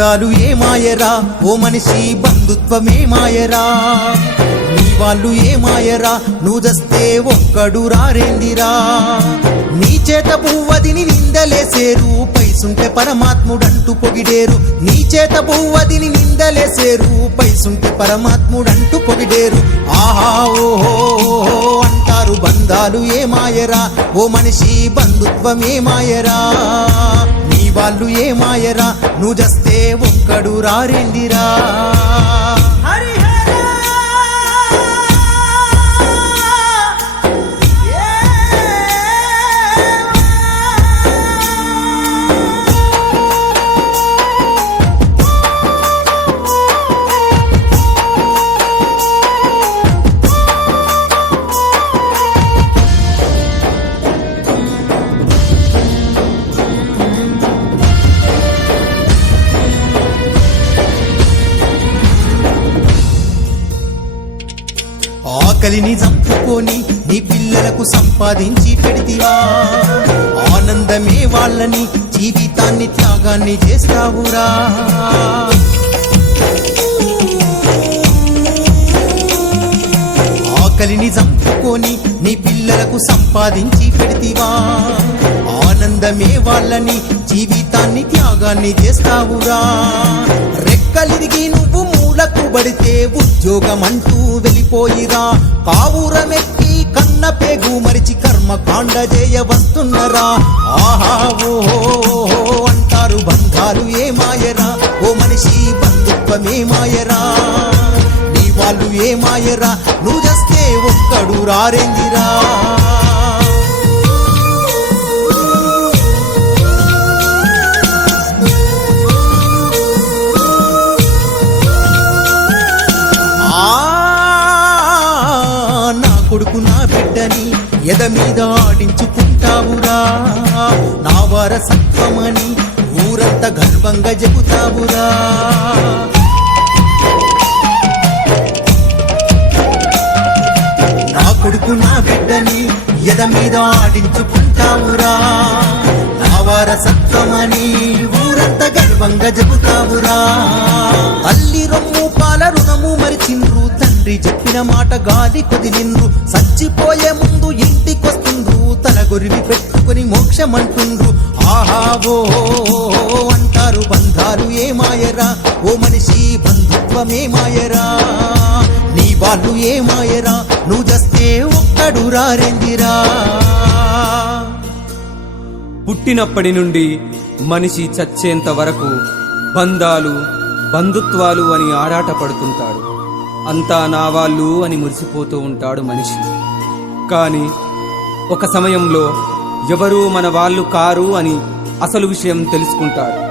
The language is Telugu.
బంధాలు ఏమాయరా? ఓ మనిషి బంధుత్వమే మాయరా నీ వాళ్ళు ఏమాయరా? నువ్వు దస్తే ఒక్కడు రారేందిరా? నీ చేత పువ్వదిని నిందలేసేరు పైసుంటే పరమాత్ముడంటూ పొగిడేరు. నీ చేత పువ్వదిని నిందలేసేరు పైసుంటే పరమాత్ముడంటూ పొగిడేరు. ఆహా ఓహో అంటారు బంధాలు ఏమాయరా? ఓ మనిషి బంధుత్వమే మాయరా వాళ్ళు ఏమాయరా నువ్వు జస్తే ఒక్కడు రారెండిరా ఆకలిని చంపుకొని నీ పిల్లలకు సంపాదించి పెడితివా? ఆనందమే వాళ్ళని జీవితాన్ని త్యాగాన్ని చేస్తావురా. ఆకలిని చంపుకొని నీ పిల్లలకు సంపాదించి పెడితివా? ఆనందమే వాళ్ళని జీవితాన్ని త్యాగాన్ని చేస్తావురా. రెక్కలిరిగి నువ్వు పడితే ఉద్యోగం అంటూ వెళ్ళిపోయిరా కావురమెక్కి కన్న పేగు మరిచి కర్మ కాండ చేయ వస్తున్నరా. ఆహా ఓహో అంటారు బంధాలు ఏమాయరా. ఓ మనిషి బంధుత్వమే మాయరా. నీ వాళ్ళు ఏమాయరా. నువ్వు చేస్తే ఒక్కడు రారేందిరా. నా బిడ్డని ఎద మీద ఆడించుకుంటావురా? నా వారసత్వమని ఊరంతా గర్వంగా చెబుతావురా. నా కొడుకు నా బిడ్డని ఎద మీద ఆడించుకుంటావురా? నా వారసత్వమని ఊరంతా గర్వంగా చెబుతావురా. తల్లి రొమ్ము పాల రుణము మరిచిండ్రు తండ్రి చెప్పిన మాట గాలి కొదిలిండ్రు. చచ్చిపోయే ముందు ఇంటికొస్తుండ్రు. తల గొరివి పెట్టుకుని మోక్షమంటుండ్రు. ఆహా ఓ అంటారు బంధాలు ఏమాయరా? ఓ మనిషి బంధుత్వమే మాయరా? నీ వాళ్ళు ఏమాయరా? నువ్వు జస్తే ఒక్కడు రారెందిరా? పుట్టినప్పటి నుండి మనిషి చచ్చేంత వరకు బంధాలు బంధుత్వాలు అని ఆరాటపడుతుంటాడు. అంతా నా వాళ్ళు అని మురిసిపోతూ ఉంటాడు మనిషి. కానీ ఒక సమయంలో ఎవరూ మన వాళ్ళు కారు అని అసలు విషయం తెలుసుకుంటారు.